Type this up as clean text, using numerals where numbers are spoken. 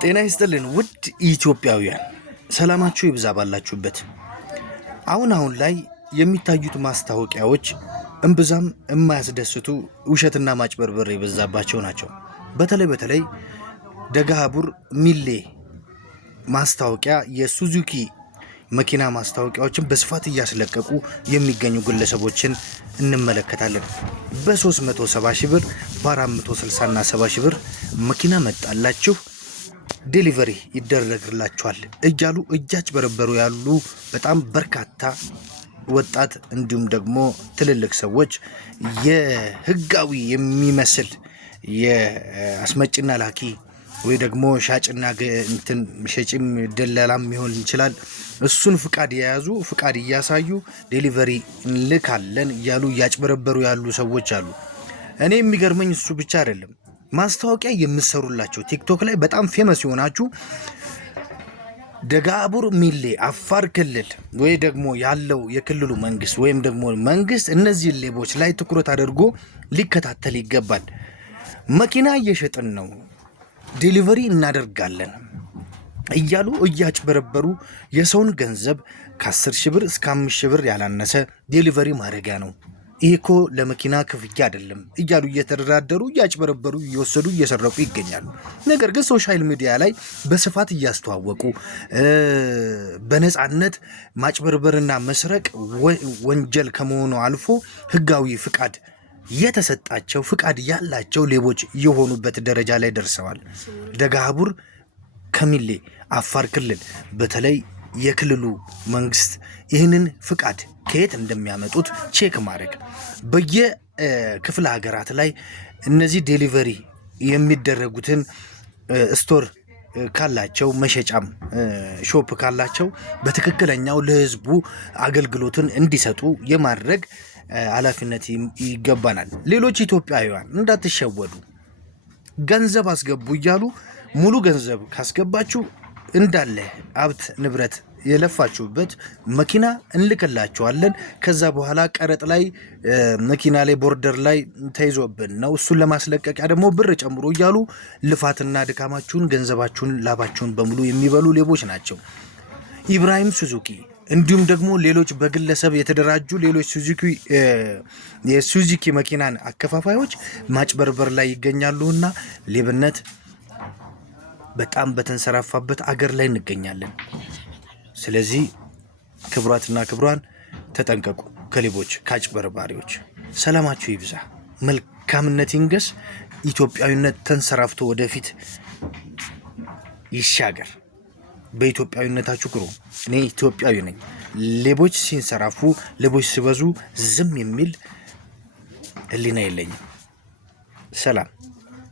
ጤና ይስጥልን ውድ ኢትዮጵያውያን ሰላማችሁ ይብዛ ባላችሁበት። አሁን ላይ የሚታዩት ማስታወቂያዎች እንብዛም የማያስደስቱ ውሸትና ማጭበርበር የበዛባቸው ናቸው። በተለይ ደጋሃቡር ሚሌ ማስታወቂያ የሱዙኪ መኪና ማስታወቂያዎችን በስፋት እያስለቀቁ የሚገኙ ግለሰቦችን እንመለከታለን። በ370 ሺህ ብር በ460 እና 70 ሺህ ብር መኪና መጣላችሁ ዴሊቨሪ ይደረግላችኋል እያሉ እያጭበረበሩ ያሉ በጣም በርካታ ወጣት እንዲሁም ደግሞ ትልልቅ ሰዎች የህጋዊ የሚመስል የአስመጭና ላኪ ወይ ደግሞ ሻጭና እንትን ሸጪም ደላላም ይሆን ይችላል እሱን ፍቃድ የያዙ ፍቃድ እያሳዩ ዴሊቨሪ እንልካለን እያሉ እያጭበረበሩ ያሉ ሰዎች አሉ። እኔ የሚገርመኝ እሱ ብቻ አይደለም። ማስታወቂያ የምትሰሩላቸው ቲክቶክ ላይ በጣም ፌመስ ይሆናችሁ ደጋሃቡር ሚሌ አፋር ክልል ወይ ደግሞ ያለው የክልሉ መንግስት ወይም ደግሞ መንግስት እነዚህ ሌቦች ላይ ትኩረት አድርጎ ሊከታተል ይገባል። መኪና እየሸጥን ነው ዴሊቨሪ እናደርጋለን እያሉ እያጭበረበሩ የሰውን ገንዘብ ከ10 ሺህ ብር እስከ 5 ሺህ ብር ያላነሰ ዴሊቨሪ ማድረጊያ ነው ይሄኮ ለመኪና ክፍያ አይደለም እያሉ እየተደራደሩ እያጭበረበሩ እየወሰዱ እየሰረቁ ይገኛሉ። ነገር ግን ሶሻል ሚዲያ ላይ በስፋት እያስተዋወቁ በነጻነት ማጭበርበርና መስረቅ ወንጀል ከመሆኑ አልፎ ህጋዊ ፍቃድ የተሰጣቸው ፍቃድ ያላቸው ሌቦች የሆኑበት ደረጃ ላይ ደርሰዋል። ደጋሃቡር ከሚሌ አፋር ክልል በተለይ የክልሉ መንግስት ይህንን ፍቃድ ከየት እንደሚያመጡት ቼክ ማድረግ በየክፍለ ሀገራት ላይ እነዚህ ዴሊቨሪ የሚደረጉትን ስቶር ካላቸው መሸጫም ሾፕ ካላቸው በትክክለኛው ለህዝቡ አገልግሎትን እንዲሰጡ የማድረግ ኃላፊነት ይገባናል። ሌሎች ኢትዮጵያውያን እንዳትሸወዱ። ገንዘብ አስገቡ እያሉ ሙሉ ገንዘብ ካስገባችሁ እንዳለ ሀብት ንብረት የለፋችሁበት መኪና እንልክላችኋለን። ከዛ በኋላ ቀረጥ ላይ መኪና ላይ ቦርደር ላይ ተይዞብን ነው እሱን ለማስለቀቂያ ደግሞ ብር ጨምሮ እያሉ ልፋትና ድካማችሁን ገንዘባችሁን ላባችሁን በሙሉ የሚበሉ ሌቦች ናቸው። ኢብራሂም ሱዙኪ እንዲሁም ደግሞ ሌሎች በግለሰብ የተደራጁ ሌሎች የሱዙኪ መኪናን አከፋፋዮች ማጭበርበር ላይ ይገኛሉና ሌብነት በጣም በተንሰራፋበት አገር ላይ እንገኛለን። ስለዚህ ክብራትና ክብሯን ተጠንቀቁ ከሌቦች ከአጭበርባሪዎች። ሰላማችሁ ይብዛ፣ መልካምነት ይንገስ፣ ኢትዮጵያዊነት ተንሰራፍቶ ወደፊት ይሻገር። በኢትዮጵያዊነታችሁ ግሩ። እኔ ኢትዮጵያዊ ነኝ። ሌቦች ሲንሰራፉ ሌቦች ሲበዙ ዝም የሚል ህሊና የለኝም። ሰላም